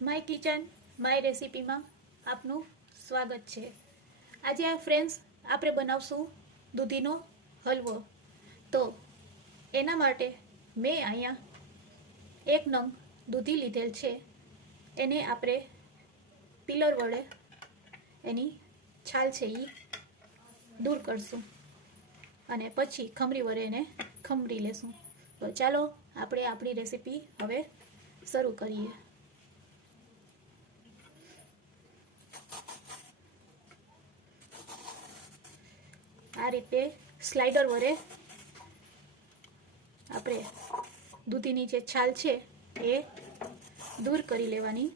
My kitchen, my રેસીપીમાં આપનું સ્વાગત છે. આજે આ ફ્રેન્ડ્સ આપણે બનાવશું દૂધીનો હલવો. તો એના માટે મેં અહીંયા એક નંગ દૂધી લીધેલ છે. એને આપણે પિલર વડે એની છાલ છે એ દૂર કરશું અને પછી ખમરી વડે એને ખમરી લેશું. તો ચાલો આપણે આપણી રેસીપી હવે શરૂ કરીએ. આ રીતે સ્લાઇડર વડે આપણે દૂધીની જે છાલ છે એ દૂર કરી લેવાની.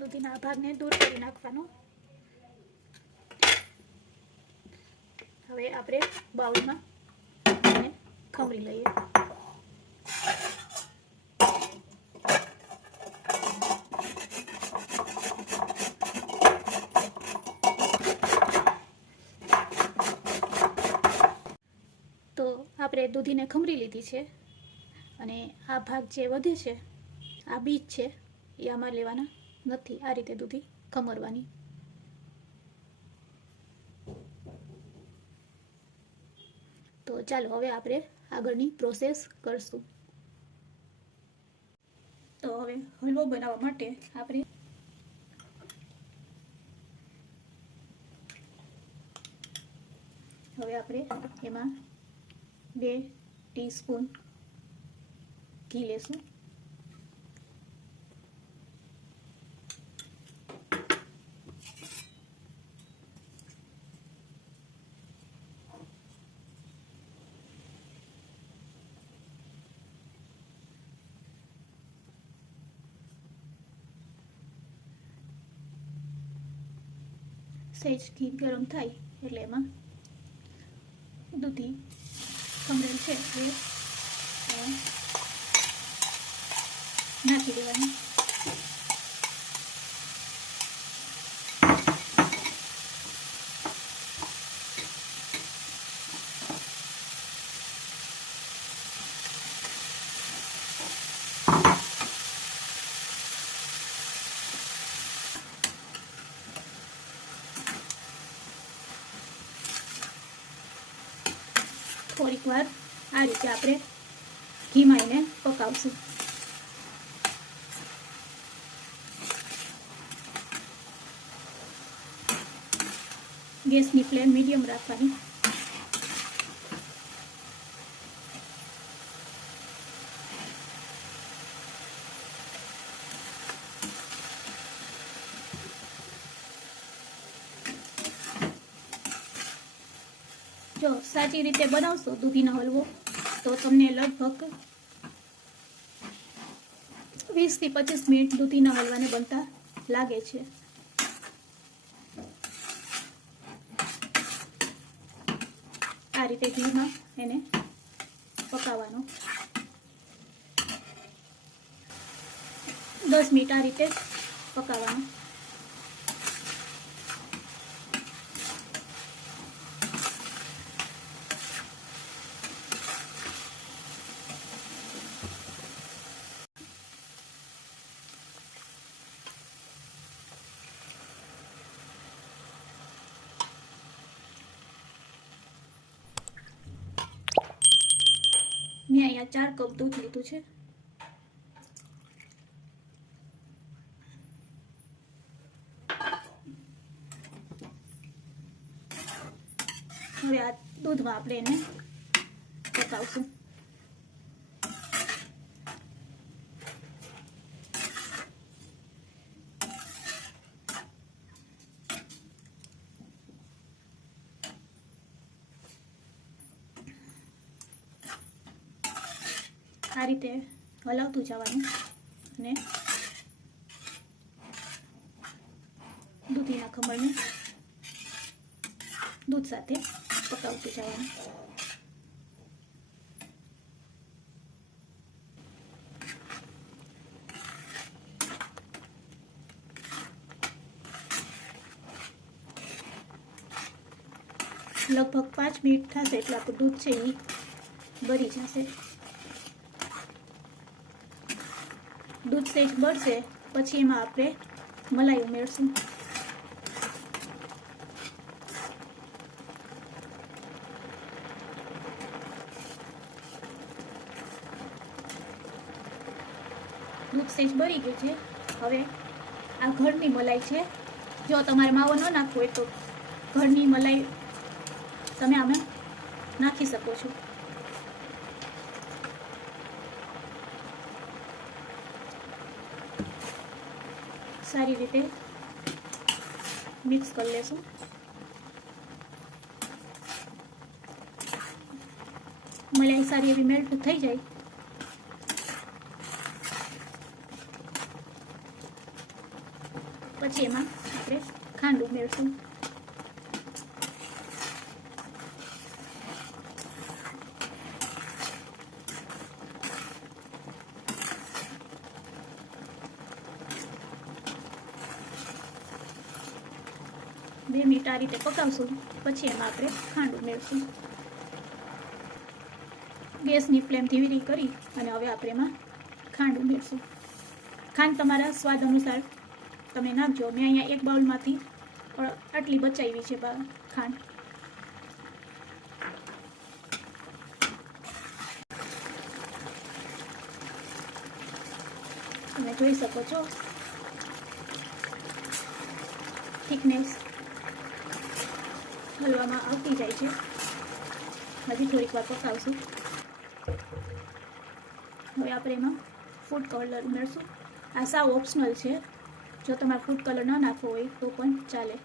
દૂધીના ભાગને દૂર કરી નાખવાનો. હવે આપણે બાઉલમાં એને ખમરી લઈએ. આપણે દૂધીને ખમરી લીધી છે અને આ ભાગ જે વધે છે, આ બીજ છે, એ આમાં લેવાના. નથી આ રીતે દૂધી ખમરવાની. તો ચાલો હવે આપણે આગળની પ્રોસેસ કરશું. તો હવે હલવો બનાવવા માટે આપણે હવે આપણે એમાં બે ટીસ્પૂન ઘી લેશું. સહેજ ઘી ગરમ થાય એટલે એમાં દૂધી ખમરેલ છે એ નાખી દેવાની. થોડીક વાર આ રીતે આપણે ઘીમાં એને પકાવશું. ગેસની ફ્લેમ મીડિયમ રાખવાની. જો સાચી રીતે બનાવશો દૂધીનો હલવો, તો તમને લગભગ વીસથી પચીસ મિનિટ દૂધીના હલવાને બનતા લાગે છે. આ રીતે ઘીમાં એને પકાવવાનો. દસ મિનિટ આ રીતે પકાવવાનો. મેં અહીંયા ચાર કપ દૂધ લીધું છે. હવે આ દૂધમાં આપણે એને પકાવશું. આ રીતે હલાવતું જવાનું અને દૂધીના ખમણને દૂધ સાથે પકાવતું જવાનું. લગભગ પાંચ મિનિટ થશે એટલે આપણું દૂધ છે એ બળી જશે. દૂધ સેજ બળશે, પછી એમાં આપણે મલાઈ ઉમેરશું. દૂધ સેજ બળી ગયું છે. હવે આ ઘરની મલાઈ છે. જો તમારે માવો ન નાખવો હોય તો ઘરની મલાઈ તમે આમાં નાખી શકો છો. સારી રીતે મિક્સ કરી લેશું. મલાઈ સારી એવી મેલ્ટ થઈ જાય. પછી એમાં આપણે ખાંડ ઉમેરશું. બે મિનિટ આ રીતે પકાવશું. પછી એમાં આપણે ખાંડ ઉમેરશું ગેસની ફ્લેમ ધીમી કરી અને હવે આપણે એમાં ખાંડ ઉમેરશું ખાંડ તમારા સ્વાદ અનુસાર તમે નાખજો. મેં અહીંયા એક બાઉલમાંથી આટલી બચાવી છે ખાંડ. તમે જોઈ શકો છો. થિકનેસ હલવામાં આવતી જાય છે. હજી થોડીક વાર પકાવશું. હવે આપણે એમાં ફૂડ કલર ઉમેરશું આ સાવ ઓપ્શનલ છે. જો તમારે ફૂડ કલર ન નાખવો હોય તો પણ ચાલે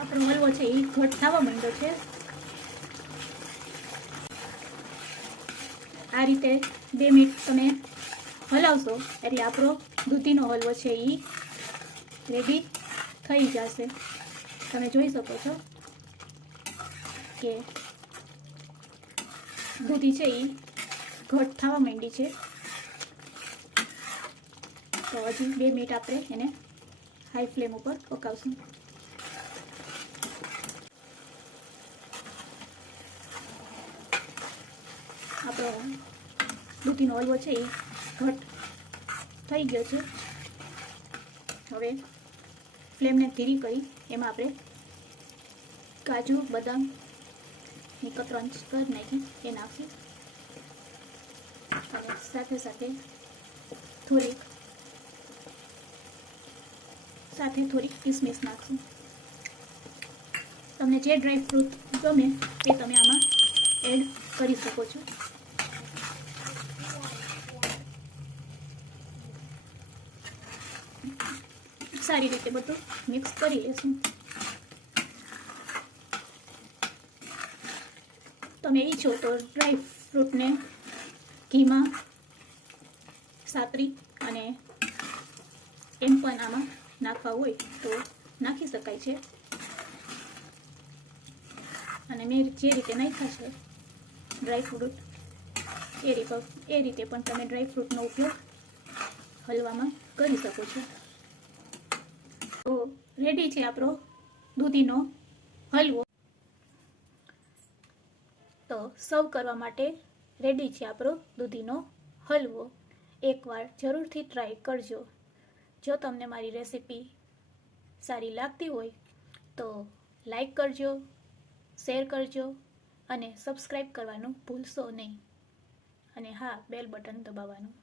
આપણો હલવો છે એ ઘટ થવા માંડ્યો છે. આ રીતે બે મિનિટ તમે હલાવશો એટલે આપણો દૂધીનો હલવો છે એ રેડી થઈ જશે. તમે જોઈ શકો છો કે દૂધી છે એ ઘટ થવા માંડી છે. તો હજી બે મિનિટ આપણે એને હાઈ ફ્લેમ ઉપર પકાવશું. દૂધીનો હલવો છે એ ઘટ થઈ ગયો છે. હવે ફ્લેમને ધીરી કરી, એમાં આપણે કાજુ બદામની કતરંચ કરી નાખી, એ નાખી અને સાથે સાથે થોડીક સાથે થોડીક કિસમિસ નાખશું. તમને જે ડ્રાય ફ્રૂટ ગમે તે તમે આમાં એડ કરી શકો છો. સારી રીતે બધું મિક્સ કરી લેશું. તમે ઈચ્છો તો ડ્રાય ફ્રૂટને ઘીમાં સાતરી અને એમ પણ આમાં નાખવા હોય તો નાખી શકાય છે. અને મેં જે રીતે નાખ્યા છે ડ્રાય ફ્રૂટ એ રીતે એ રીતે પણ તમે ડ્રાય ફ્રૂટનો ઉપયોગ હલવામાં કરી શકો છો. તો રેડી છે આપણો દૂધીનો હલવો. તો સર્વ કરવા માટે રેડી છે આપણો દૂધીનો હલવો. એકવાર જરૂરથી ટ્રાય કરજો. જો તમને મારી રેસીપી સારી લાગતી હોય, તો લાઈક કરજો શેર કરજો અને સબસ્ક્રાઈબ કરવાનું ભૂલશો નહીં. અને હા બેલ બટન દબાવવાનું.